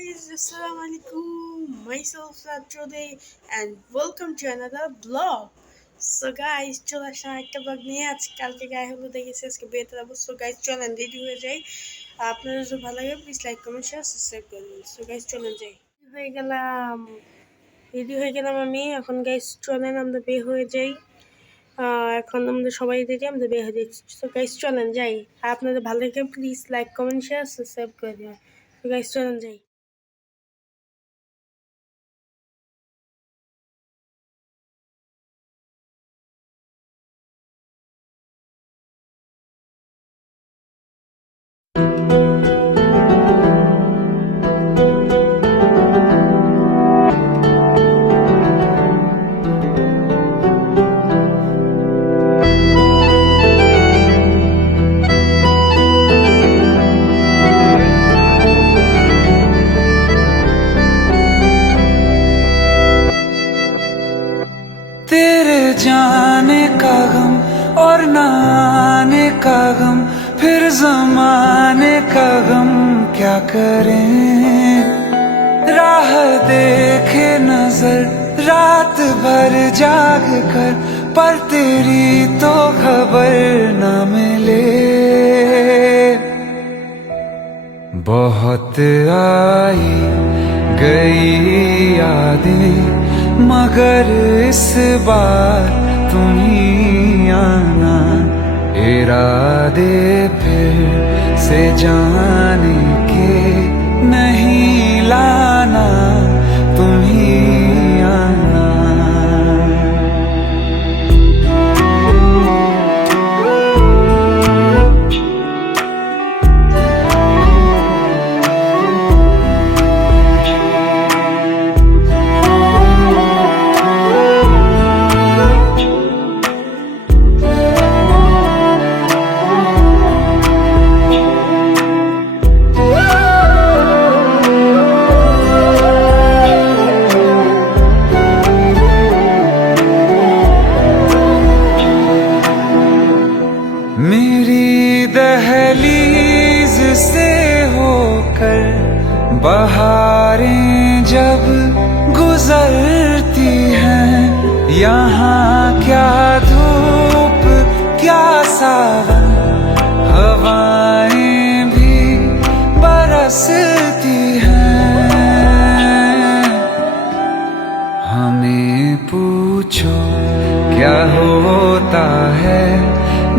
guys, Assalamu alaikum. Myself today and welcome to another vlog. So guys, চলে আসলাম একটা blog নিয়ে। কালকে গায়ে হলুদ দেখেছি, আজকে বিয়েতে যাবো। সো গাইজ চলেন রেডি হয়ে যাই। আপনাদের যদি ভালো লাগে please like comment share subscribe করবেন। সো গাইজ চলেন যাই। রেডি হয়ে গেলাম আমি। এখন গাইজ চলেন আমরা বের হয়ে যাই। এখন আমরা সবাই রেডি, আমরা বের হয়ে যাচ্ছি। সো গাইজ চলেন যাই। আর আপনাদের ভালো লাগে please like comment share subscribe করে দেবেন। সো গাইজ চলেন যাই। तेरे जाने का गम और न आने का गम, फिर जमाने का गम क्या करें। राह देखे नजर रात भर जाग कर, पर तेरी तो खबर न मिले। बहुत आई गई यादें, मगर इस बार तुम ही आना। इरादे फिर से जाने के नहीं लाना, तुम ही आना। मेरी दहलीज से होकर बहारें जब गुजरती हैं, यहाँ क्या धूप क्या सावन, हवाएं भी बरसती हैं। हमें पूछो क्या होता है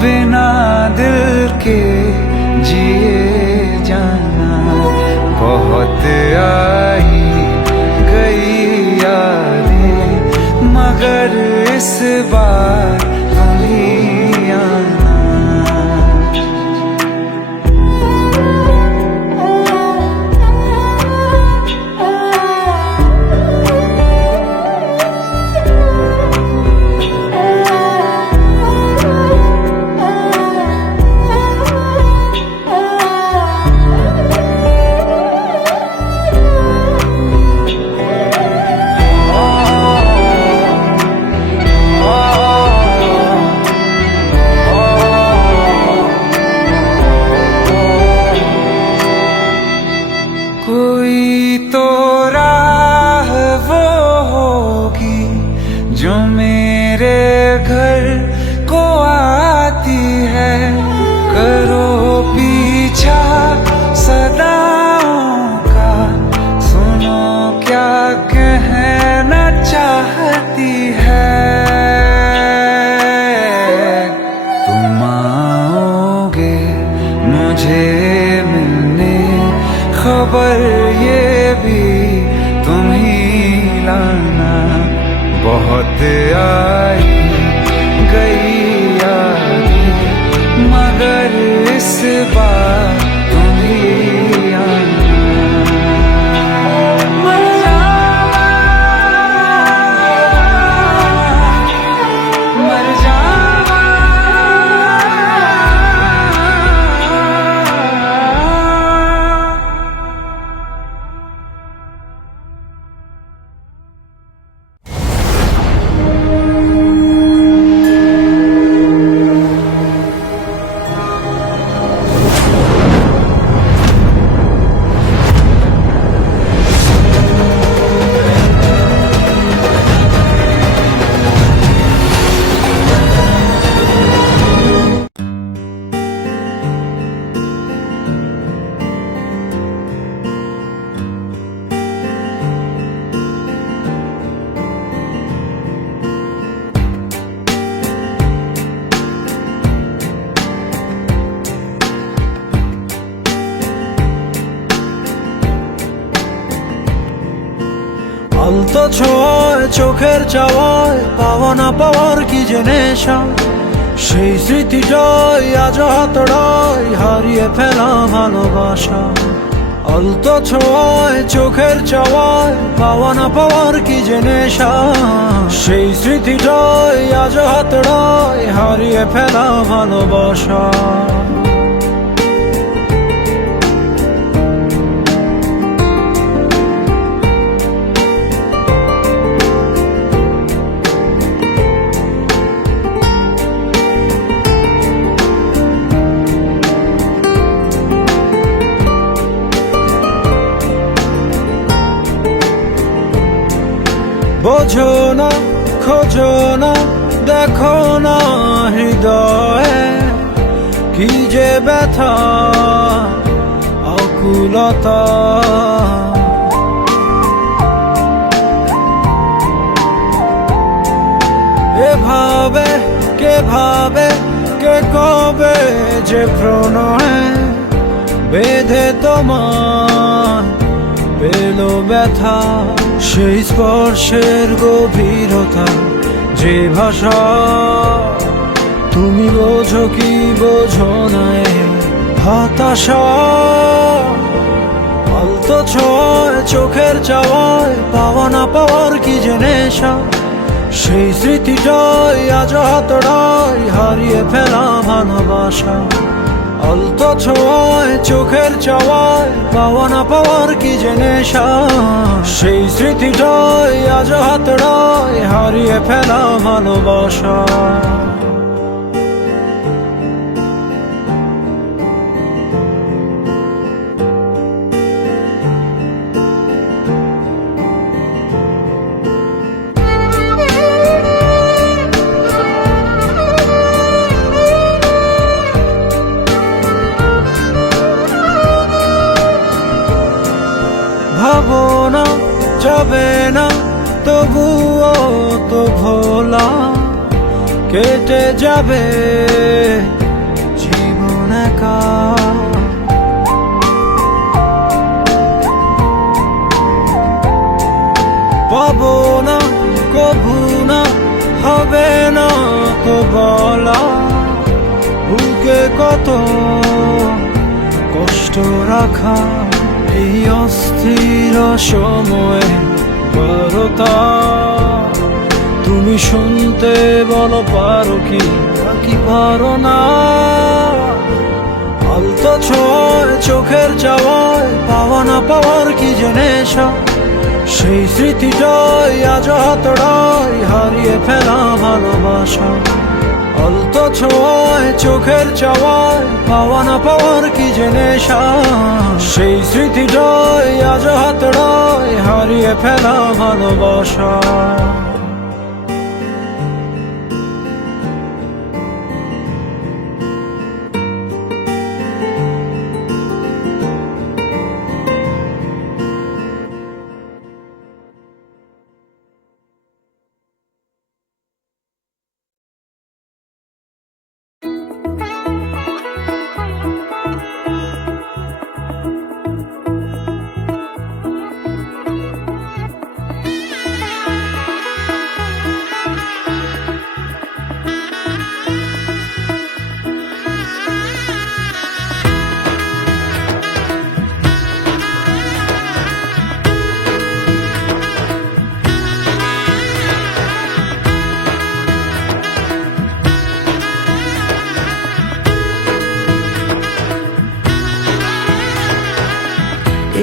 बिना दिल के जिए जाना। बहुत आई गई यादें, मगर इस बार तुम ही आना। कोई तो राह वो होगी जो मेरे घर को आती है। करो पीछा सदाओं का, सुनो क्या कहना चाहती है। तुम आओगे मुझे मिलने, खबर ये भी तुम ही लाना। बहुत आई गई यादें, मगर इस बार तुम ही आना। मर जावा, मर जावा। আলতো ছোঁয়ায় চোখের চাওয়ায় পাওয়া না পাওয়ার কি যে নেশা, সেই স্মৃতিটাই আজ হাতড়ায় হারিয়ে ফেলা ভালোবাসা। আলতো ছোঁয়ায় চোখের চাওয়ায় পাওয়া না পাওয়ার কি যে নেশা, সেই স্মৃতিটাই আজ হাতড়ায় হারিয়ে ফেলা ভালোবাসা। বোঝো না, খোঁজো না, দেখো না হৃদয়ে কি যে ব্যথা আকুলতা। এভাবে কে ভাবে, কে কবে যে প্রণয়ে বেঁধে তোমার পেলো ব্যথা, সেই স্পর্শের গভীরতা যে ভাষা তুমি বোঝো কি বোঝো না এ হতাশা। আলতো ছোঁয়ায় চোখের চাওয়ায় পাওয়া না পাওয়ার কি যে নেশা, সেই স্মৃতিটাই আজ হাতড়ায় হারিয়ে ফেলা ভালোবাসা। আলতো ছোঁয়ায় চোখের চাওয়ায় পাওয়া না পাওয়ার কি যে নেশা, সেই স্মৃতিটাই আজ হাতড়ায় হারিয়ে ফেলা ভালোবাসা। ভাবো না যাবে না তবুও তো ভোলা, কেটে যাবে জীবন একা। পাবো না কভু না, হবে না তো বলা, বুকে কত কষ্ট রাখা এই অস্থির সময়ে বারতা। তুমি শুনতে বলো পারো কি নাকি পারো না, আলতো ছোঁয়ায় চোখের চাওয়ায় পাওয়া না পাওয়ার কি যে নেশা, সেই স্মৃতিটাই আজ হাতড়ায় হারিয়ে ফেলা ভালোবাসা। আলতো ছোঁয়ায় চোখের চাওয়ায় পাওয়া না পাওয়ার কি যে নেশা, সেই স্মৃতিটাই আজ হাতড়ায় হারিয়ে ফেলা ভালোবাসা।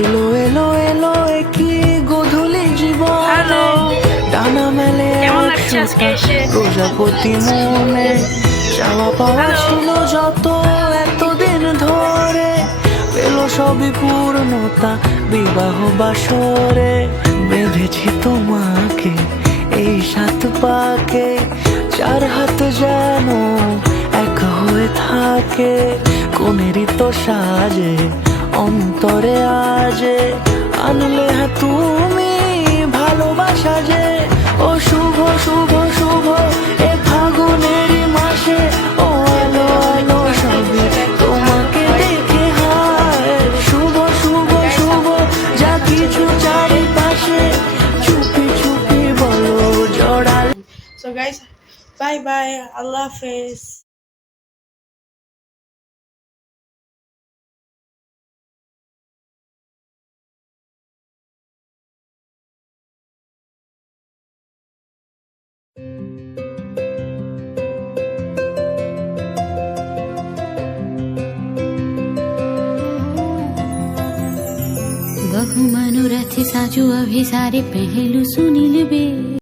এলো এলো এলো কি গোধূলি জীবন, হ্যালো, ডানা মেলে কেমন লাগছে আজকে এসে? প্রজাপতি মনে চাওয়া পাওয়া ছিল যত এতদিন ধরে, পেল সবই পূর্ণতা বিবাহ বাসরে। বেঁধেছি তোমাকে এই সাত পাকে, চার হাত যেন এক হয়ে থাকে, কোনেরই তো সাজে অন্তরে আজে আনলে হ্যাঁ তুমি ভালোবাসা যে। ও শুভ শুভ শুভ এ ফাগুনেরই মাসে, ও আলো আলো সবে তোমাকে দেখে হায়। শুভ শুভ শুভ যা কিছু চারিপাশে, চুপি বাই বাই, আল্লাহ হাফেজ। बहु मनोरथ साजू अभी सारे पहलू सुनिल बे।